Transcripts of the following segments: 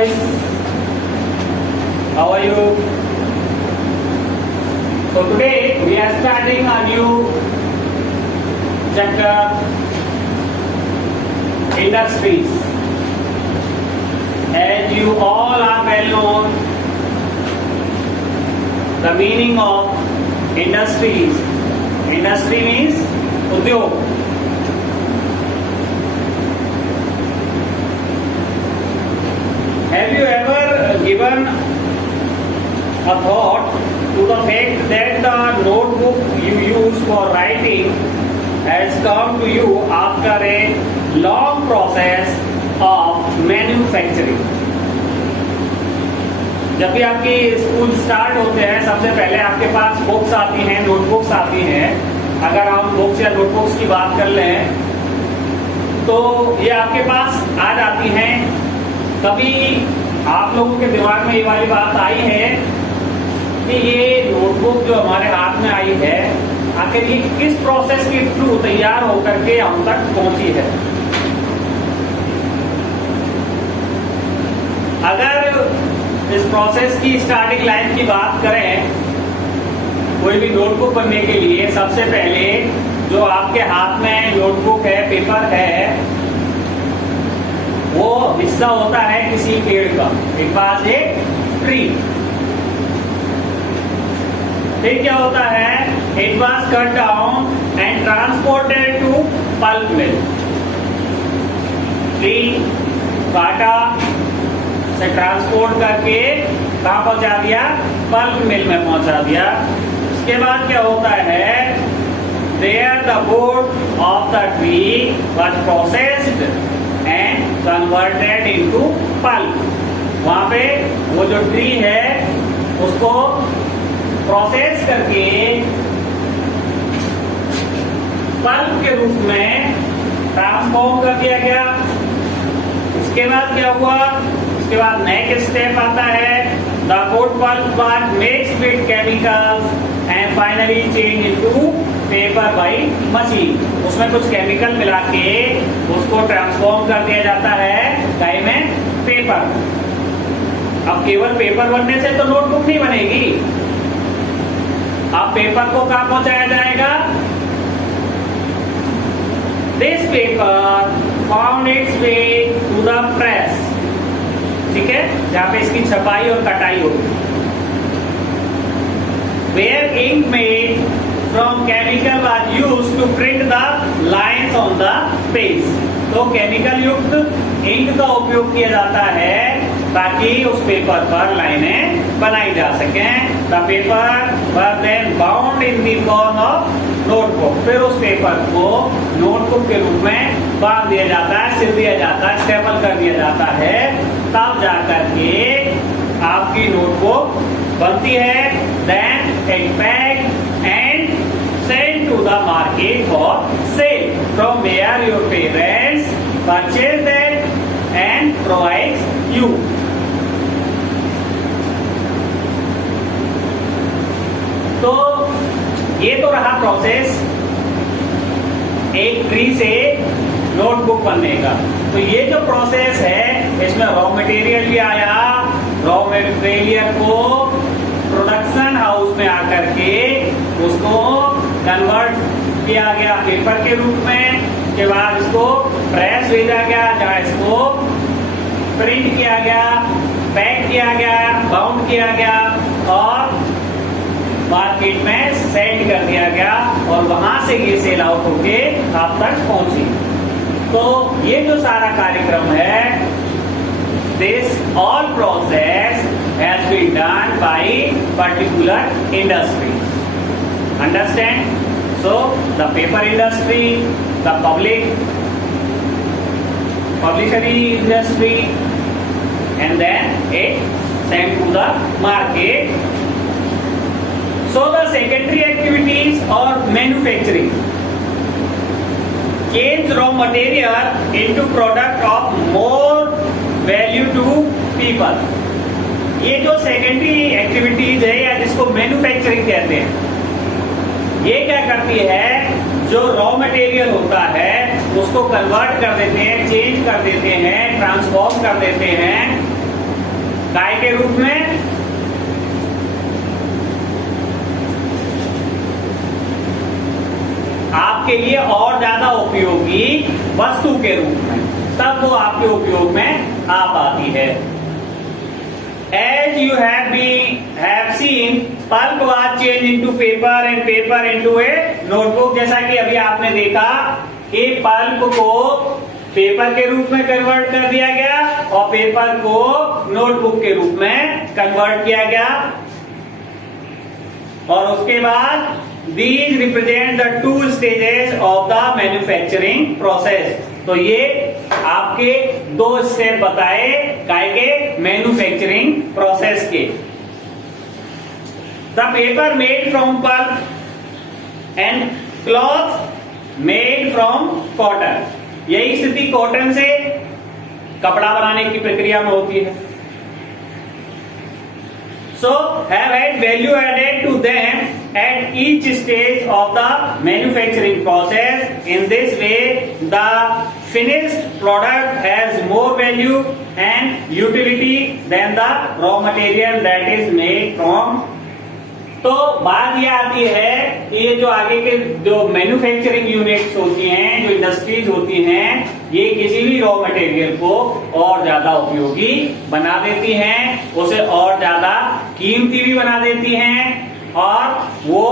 boys, how are you? So today we are starting a new chapter, industries. As you all are well known, the meaning of industries. Industry means udyog. Have you ever given a thought to the fact that the notebook you use for writing has come to you after a long process of manufacturing? जब भी आपकी school start होते हैं सबसे पहले आपके पास books आती हैं, नोटबुक्स आती हैं। अगर हम बुक्स या नोटबुक्स की बात कर लें तो ये आपके पास आ जाती हैं। कभी आप लोगों के दिमाग में ये वाली बात आई है कि ये नोटबुक जो हमारे हाथ में आई है आखिर ये किस प्रोसेस के थ्रू तैयार होकर के हम तक पहुंची है? अगर इस प्रोसेस की स्टार्टिंग लाइन की बात करें, कोई भी नोटबुक बनने के लिए सबसे पहले जो आपके हाथ में नोटबुक है, पेपर है, वो हिस्सा होता है किसी पेड़ का। एक पास एक ट्री। फिर क्या होता है? It was cut down and transported to pulp mill. Tree काटा से ट्रांसपोर्ट करके कहां पहुंचा दिया? पल्प मिल में पहुंचा दिया। उसके बाद क्या होता है? There the wood of the tree was processed and converted into pulp. वहां पे वो जो ट्री है उसको प्रोसेस करके पल्प के रूप में ट्रांसफॉर्म कर दिया गया। उसके बाद क्या हुआ? उसके बाद नेक्स्ट स्टेप आता है the wood pulp was mixed with chemicals and finally change into paper by machine. उसमें कुछ केमिकल मिला के उसको ट्रांसफॉर्म कर दिया जाता है काई में? पेपर। अब केवल पेपर बनने से तो नोटबुक नहीं बनेगी। अब पेपर को कहां पहुंचाया जाएगा? This paper found its way to the press. ठीक है, जहां पे इसकी छपाई और कटाई होगी। Where ink made from chemical was used to print the lines on the page. तो केमिकल युक्त इंक का उपयोग किया जाता है ताकि उस पेपर पर लाइनें बनाई जा सकें। The paper was then bound in the form of notebook. फिर उस पेपर को नोटबुक के रूप में बांध दिया जाता है, सिल दिया जाता है, स्टेपल कर दिया जाता है। तब जाकर के आपकी नोटबुक बनती है। Then it packed and sent to the market for sale, from where your parents purchase that and provides you. तो ये तो रहा प्रोसेस एक ट्री से नोटबुक बनने का। तो ये जो प्रोसेस है इसमें रॉ मटेरियल भी आया। रॉ मटेरियल को प्रोडक्शन हाउस में आकर के उसको कन्वर्ट किया गया पेपर के रूप में। उसके बाद इसको प्रेस भेजा गया जहां इसको प्रिंट किया गया, पैक किया गया, बाउंड किया गया और मार्केट में सेंड कर दिया गया और वहां से ये सेल आउट होके आप तक पहुंची। तो ये जो सारा कार्यक्रम है, this all process has been done by particular industry. Understand? So the paper industry, the publishing industry, and then it sent to the market. So the secondary activities or manufacturing change raw material into product of more value to people. ये जो secondary activities है या जिसको manufacturing कहते हैं, ये क्या करती है? जो रॉ मटेरियल होता है उसको कन्वर्ट कर देते हैं, चेंज कर देते हैं, ट्रांसफॉर्म कर देते हैं काय के रूप में? आपके लिए और ज्यादा उपयोगी वस्तु के रूप में, तब वो आपके उपयोग में आ पाती है। As you have seen, pulp was changed into paper and paper into a notebook। जैसा कि अभी आपने देखा कि पल्प को पेपर के रूप में कन्वर्ट कर दिया गया और पेपर को नोटबुक के रूप में कन्वर्ट किया गया, और उसके बाद these represent the two stages of the manufacturing process। तो ये आपके दो स्टेप बताए काय के? मैन्युफैक्चरिंग प्रोसेस के। The paper made from pulp and cloth made from cotton. यही स्थिति कॉटन से कपड़ा बनाने की प्रक्रिया में होती है। So have had value added to them at each stage of the manufacturing process. In this way, the finished product has more value and utility than the raw material that is made from। तो बात ये आती है कि ये जो आगे के जो मैन्युफैक्चरिंग यूनिट्स होती हैं, जो इंडस्ट्रीज होती हैं, ये किसी भी रॉ मटेरियल को और ज्यादा उपयोगी बना देती हैं, उसे और ज्यादा कीमती भी बना देती हैं, और वो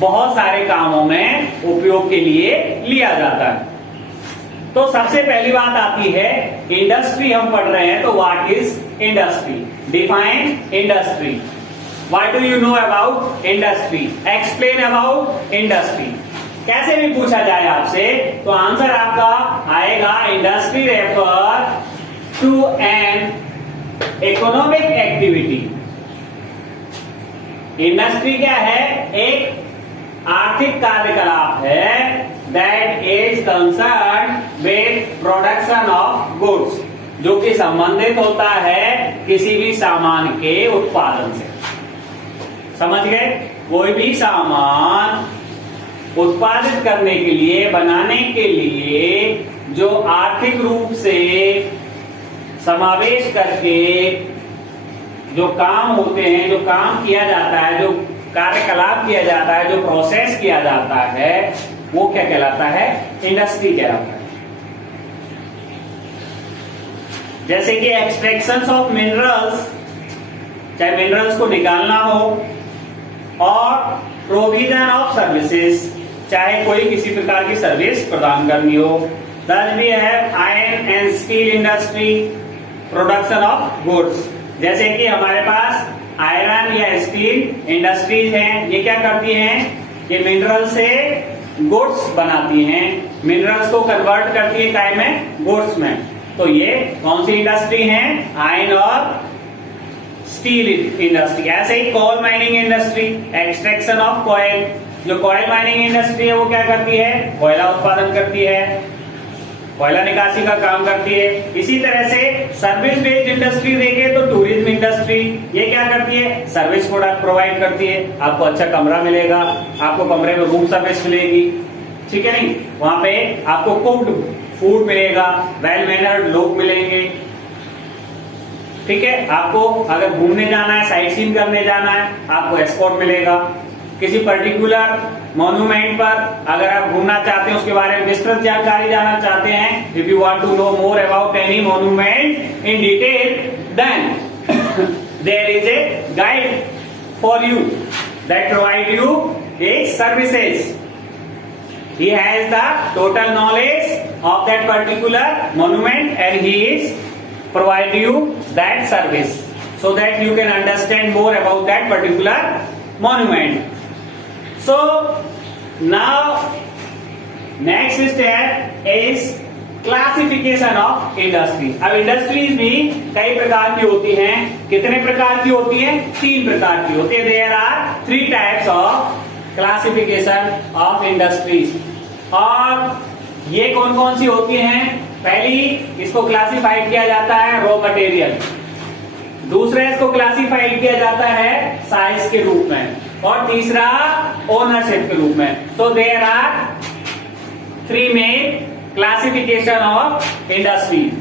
बहुत सारे कामों में उपयोग के लिए लिया जाता है। तो सबसे पहली बात आती है इंडस्ट्री हम पढ़ रहे हैं, तो what is industry? Define industry. What do you know about industry? Explain about industry। कैसे भी पूछा जाए आपसे तो आंसर आपका आएगा industry refer to an economic activity. Industry क्या है? एक आर्थिक कार्यकलाप है that is concern with production of goods, जो कि संबंधित होता है किसी भी सामान के उत्पादन से। समझ गए? कोई भी सामान उत्पादित करने के लिए, बनाने के लिए जो आर्थिक रूप से समावेश करके जो काम होते हैं, जो काम किया जाता है, जो कार्यकलाप किया जाता है, जो प्रोसेस किया जाता है, वो क्या कहलाता है? इंडस्ट्री कहलाता है। जैसे कि एक्सट्रैक्शन ऑफ मिनरल्स, चाहे मिनरल्स को निकालना हो, और प्रोविजन ऑफ सर्विसेज, चाहे कोई किसी प्रकार की सर्विस प्रदान करनी हो। Thus we have iron and steel industry, production of goods. जैसे कि हमारे पास आयरन या स्टील इंडस्ट्रीज हैं, ये क्या करती हैं? ये मिनरल से गुड्स बनाती हैं, मिनरल्स को कन्वर्ट करती है काय में? गुड्स में। तो ये कौन सी इंडस्ट्री है? आयरन और स्टील इंडस्ट्री। ऐसे ही coal mining industry, extraction of coal. जो कॉयल माइनिंग इंडस्ट्री है वो क्या करती है? कोयला उत्पादन करती है, कोयला निकासी का काम करती है। इसी तरह से सर्विस बेस्ड इंडस्ट्री देखें तो टूरिज्म इंडस्ट्री, ये क्या करती है? सर्विस प्रोडक्ट प्रोवाइड करती है। आपको अच्छा कमरा मिलेगा, आपको कमरे में रूम सर्विस मिलेगी, ठीक है नहीं? वहां पे आपको कुक्ड फूड मिलेगा, वेल मैनर्ड लोग मिलेंगे, ठीक है? आपको अगर घूमने जाना है, साइट सीइंग करने जाना है, आपको एस्कॉर्ट मिलेगा। किसी पर्टिकुलर मॉन्यूमेंट पर अगर आप घूमना चाहते हैं, उसके बारे में विस्तृत जानकारी जानना चाहते हैं, if you want to know more about any monument in detail, then there is a guide for you that provide you a services. He has the total knowledge of that particular monument and he is provide you that service so that you can understand more about that particular monument. So now next step is classification of industries। अब industries भी कई प्रकार की होती हैं। कितने प्रकार की होती हैं? 3 प्रकार की होती है। There are 3 types of classification of industries. और ये कौन कौन सी होती हैं? पहली, इसको क्लासिफाइड किया जाता है रॉ मटेरियल। दूसरा, इसको क्लासिफाइड किया जाता है साइज के रूप में, और तीसरा ओनरशिप के रूप में। तो there are 3 main classification of industries.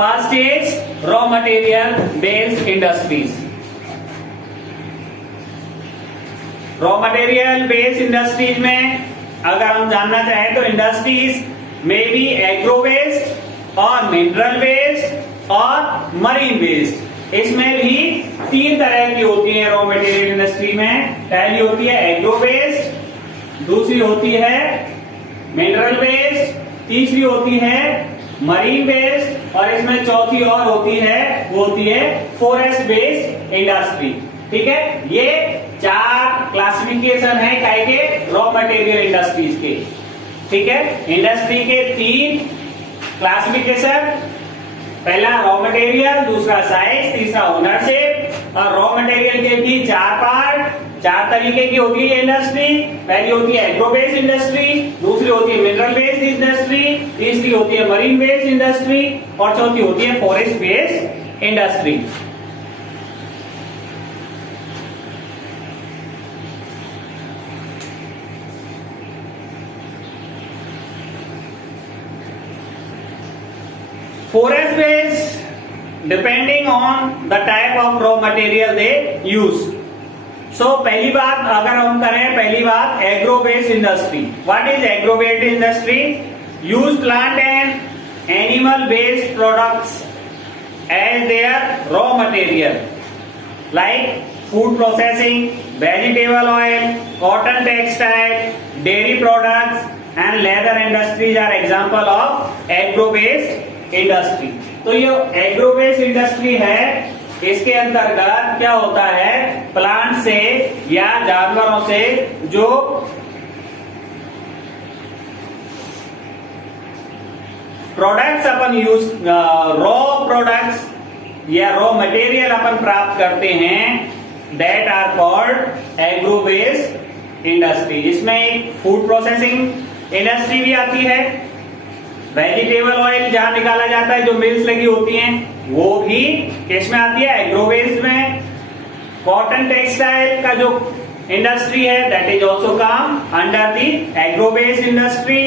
First is raw material based industries. Raw material based industries में अगर हम जानना चाहें तो इंडस्ट्रीज में बी एग्रो बेस्ड और मिनरल बेस्ड और मरीन बेस्ड। इसमें भी 3 तरह की होती है रॉ मटेरियल इंडस्ट्री में। पहली होती है एग्रो बेस्ड, दूसरी होती है मिनरल बेस्ड, तीसरी होती है मरीन बेस्ड और इसमें चौथी और होती है वो होती है फॉरेस्ट बेस्ड इंडस्ट्री। ठीक है, ये 4 क्लासिफिकेशन है काय के रॉ मटेरियल इंडस्ट्रीज के। ठीक है, इंडस्ट्री के 3 क्लासिफिकेशन, पहला रॉ मटेरियल, दूसरा साइज, तीसरा ओनरशिप। और रॉ मटेरियल के भी 4 पार्ट, 4 तरीके की होती है इंडस्ट्री। पहली होती है एग्रो बेस्ड इंडस्ट्री, दूसरी होती है मिनरल बेस्ड इंडस्ट्री, तीसरी होती है मरीन बेस्ड इंडस्ट्री और चौथी होती है forest based industry. Forest based, depending on the type of raw material they use. So पहली बात अगर हम करें, पहली बात agro based industry. What is agro based industry? Use plant and animal based products as their raw material like food processing, vegetable oil, cotton textile, dairy products and leather industries are example of agro based industry. तो ये agro based industry है, इसके अंतर्गत क्या होता है, plant से या जानवरों से जो प्रोडक्ट्स अपन यूज, रॉ प्रोडक्ट्स या रॉ मटेरियल अपन प्राप्त करते हैं, that are called agro based industry. इसमें एक फूड प्रोसेसिंग इंडस्ट्री भी आती है, वेजिटेबल ऑयल जहां निकाला जाता है, जो मिल्स लगी होती हैं, वो भी किसमें आती है, एग्रो बेस्ड में। कॉटन टेक्सटाइल का जो इंडस्ट्री है, that is also come under the agro based industry.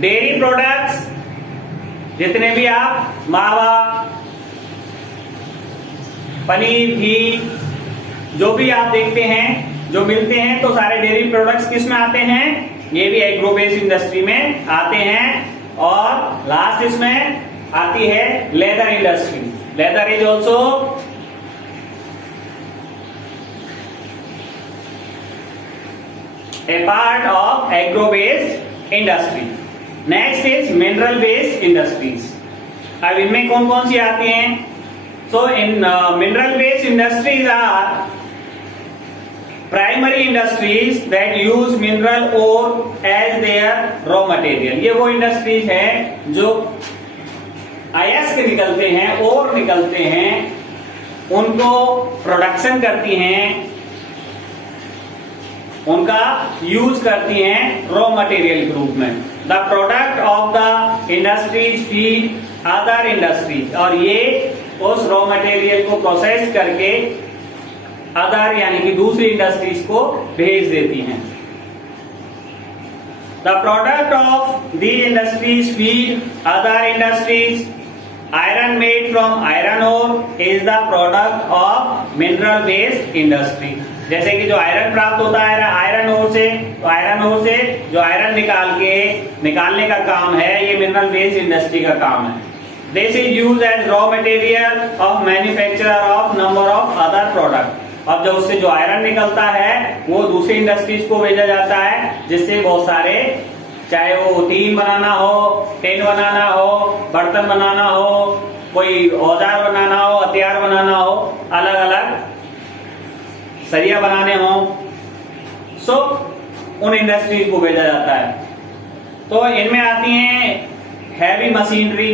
Dairy products, जितने भी आप मावा, पनीर, घी, जो भी आप देखते हैं, जो मिलते हैं, तो सारे डेयरी प्रोडक्ट्स किस में आते हैं, ये भी एग्रो बेस्ड इंडस्ट्री में आते हैं। और लास्ट इसमें आती है leather industry. Leather is also a part of agro based industry. Next is mineral based industries. अब इनमें कौन कौन सी आती हैं? So in mineral based industries are primary industries that use mineral ore as their raw material. ये वो industries हैं जो अयस्क निकलते हैं, ओर निकलते हैं, उनको प्रोडक्शन करती हैं, उनका यूज करती हैं रॉ मटेरियल के रूप में। The product of the industries feed other industries, और ये उस रॉ मटेरियल को प्रोसेस करके अदर यानी कि दूसरी इंडस्ट्रीज को भेज देती हैं। The product of the industries feed other industries. Iron made from iron ore is the product of mineral based industry. जैसे कि जो आयरन प्राप्त होता है आयरन ओर से, तो आयरन ओर से जो आयरन निकालने का काम है, ये मिनरल बेस्ड इंडस्ट्री का काम है। This is use as raw material of manufacturer of number of other product. अब जब उससे जो आयरन निकलता है वो दूसरी इंडस्ट्रीज को भेजा जाता है, जिससे बहुत सारे, चाहे वो टीन बनाना हो, टेन बनाना हो, बर्तन बनाना हो, कोई औजार बनाना हो, हथियार बनाना हो, अलग अलग सरिया बनाने हो, सो उन इंडस्ट्रीज को भेजा जाता है। तो इनमें आती हैं heavy machinery,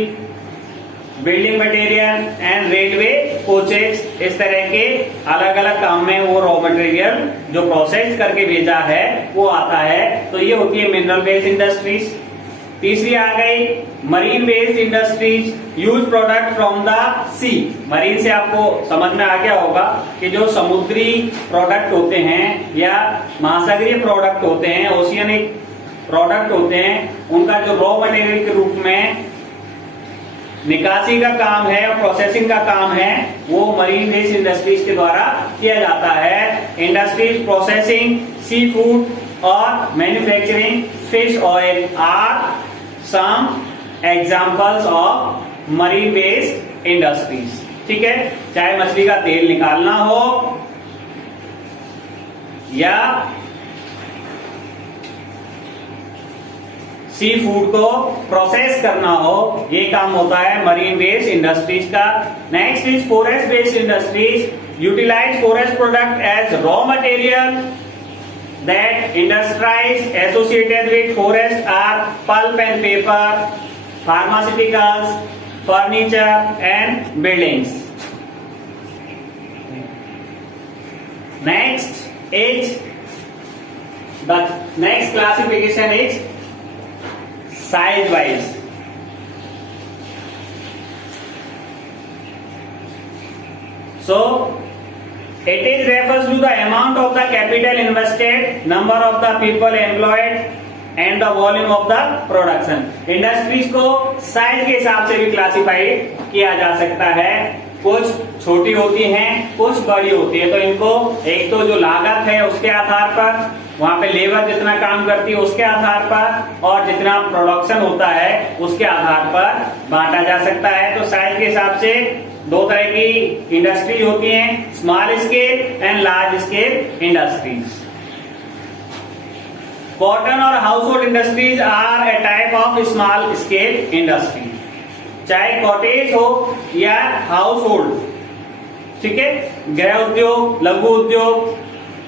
building material and railway coaches. इस तरह के अलग अलग काम में वो रॉ मटेरियल जो प्रोसेस करके भेजा है वो आता है। तो ये होती है मिनरल बेस्ड इंडस्ट्रीज। तीसरी आ गई marine based industries, use product from the sea. Marine से आपको समझ में आ गया होगा कि जो समुद्री प्रोडक्ट होते हैं या महासागरीय प्रोडक्ट होते हैं, ओशियनिक प्रोडक्ट होते हैं, उनका जो रॉ मटेरियल के रूप में निकासी का काम है और प्रोसेसिंग का काम है वो मरीन बेस्ड इंडस्ट्रीज के द्वारा किया जाता है। इंडस्ट्रीज प्रोसेसिंग सी फूड और manufacturing fish oil are some examples of marine based industries. ठीक है, चाहे मछली का तेल निकालना हो या सी फूड को प्रोसेस करना हो, ये काम होता है मरीन बेस्ड इंडस्ट्रीज का। Next is forest based industries utilize forest product as raw material that industries associated with forest are pulp and paper, pharmaceuticals, furniture and buildings. Next is the next classification is size wise. So it is refers to the amount of the capital invested, number of the people employed and the volume of the production. Industries को size के हिसाब से भी classify किया जा सकता है। कुछ छोटी होती हैं, कुछ बड़ी होती है। तो इनको एक तो जो लागत है उसके आधार पर, वहां पे लेबर जितना काम करती है उसके आधार पर, और जितना प्रोडक्शन होता है उसके आधार पर बांटा जा सकता है। तो साइज के हिसाब से दो तरह की इंडस्ट्रीज होती हैं, small scale and large scale industries. Cotton और household industries are a type of small scale industry, चाहे कॉटेज हो या हाउस होल्ड। ठीक है, गृह उद्योग, लघु उद्योग,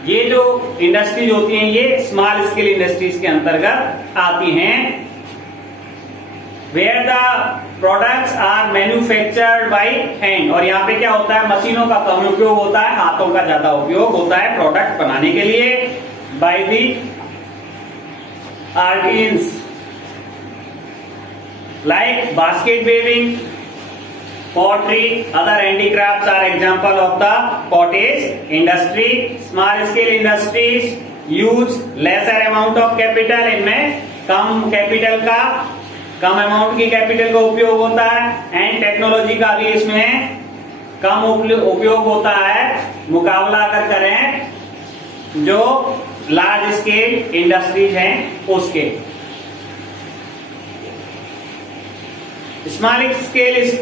ये जो इंडस्ट्रीज होती हैं ये स्मॉल स्केल इंडस्ट्रीज के अंतर्गत आती हैं। Where the products are manufactured by hand, और यहाँ पे क्या होता है, मशीनों का कम उपयोग होता है, हाथों का ज्यादा उपयोग होता है प्रोडक्ट बनाने के लिए। By the artisans like basket weaving, pottery, other handicrafts are example of the cottage industry. Small scale industries use lesser amount of capital, इनमें कम कैपिटल का, कम अमाउंट की कैपिटल का उपयोग होता है, एंड टेक्नोलॉजी का भी इसमें कम उपयोग होता है मुकाबला अगर करें जो लार्ज स्केल इंडस्ट्रीज हैं उसके। Small scale is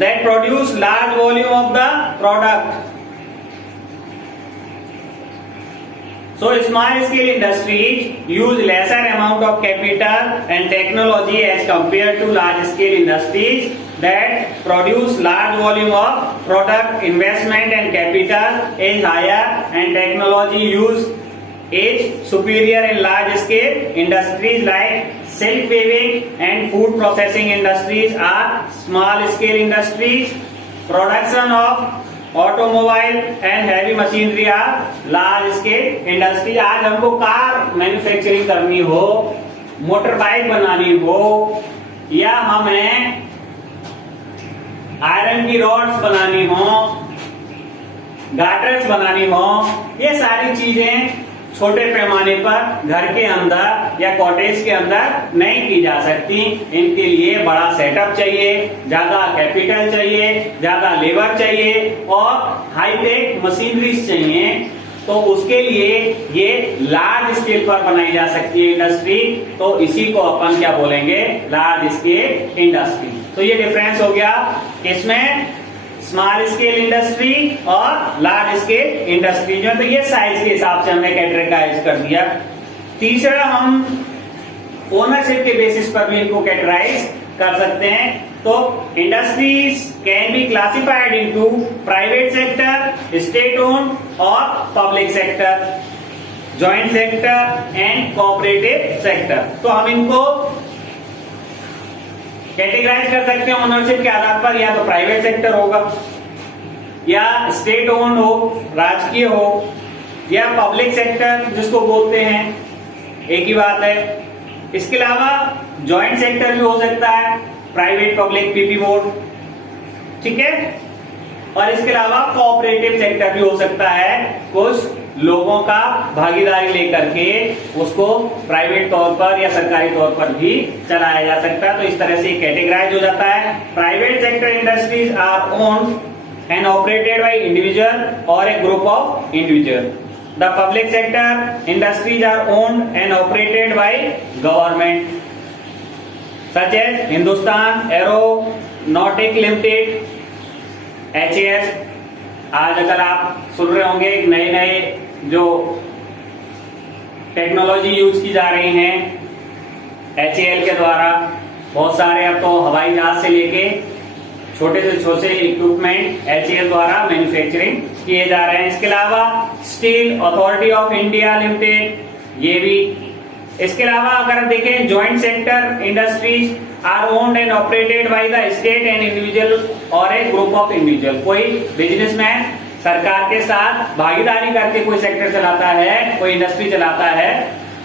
that produce large volume of the product. So small scale industries use lesser amount of capital and technology as compared to large scale industries that produce large volume of product. Investment and capital is higher and technology use is superior in large scale industries like silk weaving and food processing industries are small scale industries. Production of automobile and heavy machinery are large scale industries. आज हमको car manufacturing करनी हो, motor bike बनानी हो, या हमें iron की rods बनानी हो, गाटर्स बनानी हो, ये सारी चीजें छोटे पैमाने पर घर के अंदर या कॉटेज के अंदर नहीं की जा सकती। इनके लिए बड़ा सेटअप चाहिए, ज्यादा कैपिटल चाहिए, ज्यादा लेबर चाहिए और हाईटेक मशीनरीज चाहिए। तो उसके लिए ये लार्ज स्केल पर बनाई जा सकती है इंडस्ट्री, तो इसी को अपन क्या बोलेंगे, लार्ज स्केल इंडस्ट्री। तो ये डिफरेंस हो गया इसमें स्मॉल स्केल इंडस्ट्री और लार्ज स्केल इंडस्ट्री जो, तो ये साइज के हिसाब से हमने कैटेगराइज कर दिया। तीसरा, हम ओनरशिप के बेसिस पर भी इनको कैटेगराइज कर सकते हैं। तो industries can be classified into private sector, state own और public sector, joint sector and cooperative sector. तो हम इनको कैटेगराइज कर सकते हैं ओनरशिप के आधार पर, या तो प्राइवेट सेक्टर होगा, या स्टेट ओन हो, राजकीय हो, या पब्लिक सेक्टर जिसको बोलते हैं, एक ही बात है। इसके अलावा जॉइंट सेक्टर भी हो सकता है, प्राइवेट पब्लिक पीपी बोर्ड, ठीक है। और इसके अलावा कोऑपरेटिव सेक्टर भी हो सकता है, कुछ लोगों का भागीदारी लेकर के उसको प्राइवेट तौर पर या सरकारी तौर पर भी चलाया जा सकता है। तो इस तरह से कैटेगराइज हो जाता है। Private sector industries are owned and operated by individual और a group of individual. The public sector industries are owned and operated by government such as Hindustan Aeronautic Limited, HAL। आज अगर आप सुन रहे होंगे नए नए जो टेक्नोलॉजी यूज की जा रही हैं HAL के द्वारा, बहुत सारे अब तो हवाई जहाज से लेके छोटे से छोटे इक्विपमेंट HAL द्वारा मैन्युफैक्चरिंग किए जा रहे हैं। इसके अलावा steel authority of India limited, ये भी। इसके अलावा अगर देखें joint sector industries are owned and operated by the state and individual और ए ग्रुप ऑफ इंडिविजुअल। कोई बिजनेसमैन सरकार के साथ भागीदारी करके कोई सेक्टर चलाता है, कोई इंडस्ट्री चलाता है,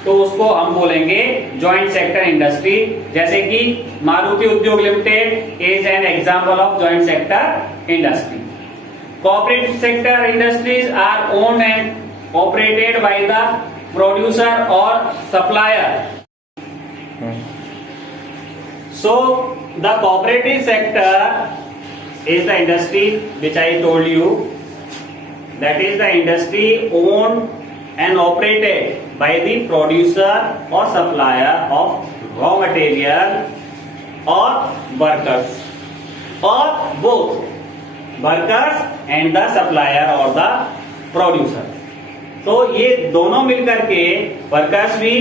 तो उसको हम बोलेंगे ज्वाइंट सेक्टर इंडस्ट्री। जैसे कि Maruti Udyog limited is an example of joint sector industry. Corporate sector industries are owned and operated by the producer और supplier. So the cooperative sector is the industry which I told you, that is the industry owned and operated by the producer or supplier of raw material or workers, or both workers and the supplier or the producer। तो ये दोनों मिलकर के workers भी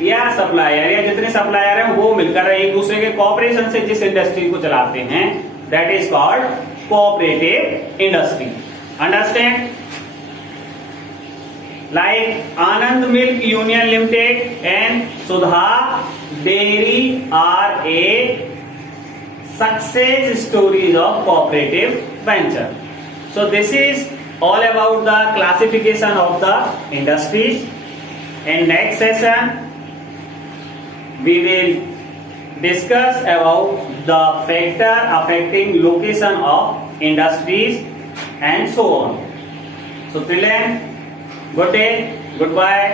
या supplier या जितने supplier हैं वो मिलकर एक दूसरे के कोऑपरेशन से जिस इंडस्ट्री को चलाते हैं, that is called cooperative industry. Understand? Like Anand milk union limited and Sudha dairy are a success stories of cooperative venture. So this is all about the classification of the industries. In next session we will discuss about the factor affecting location of industries and so on. So till then, good day, goodbye.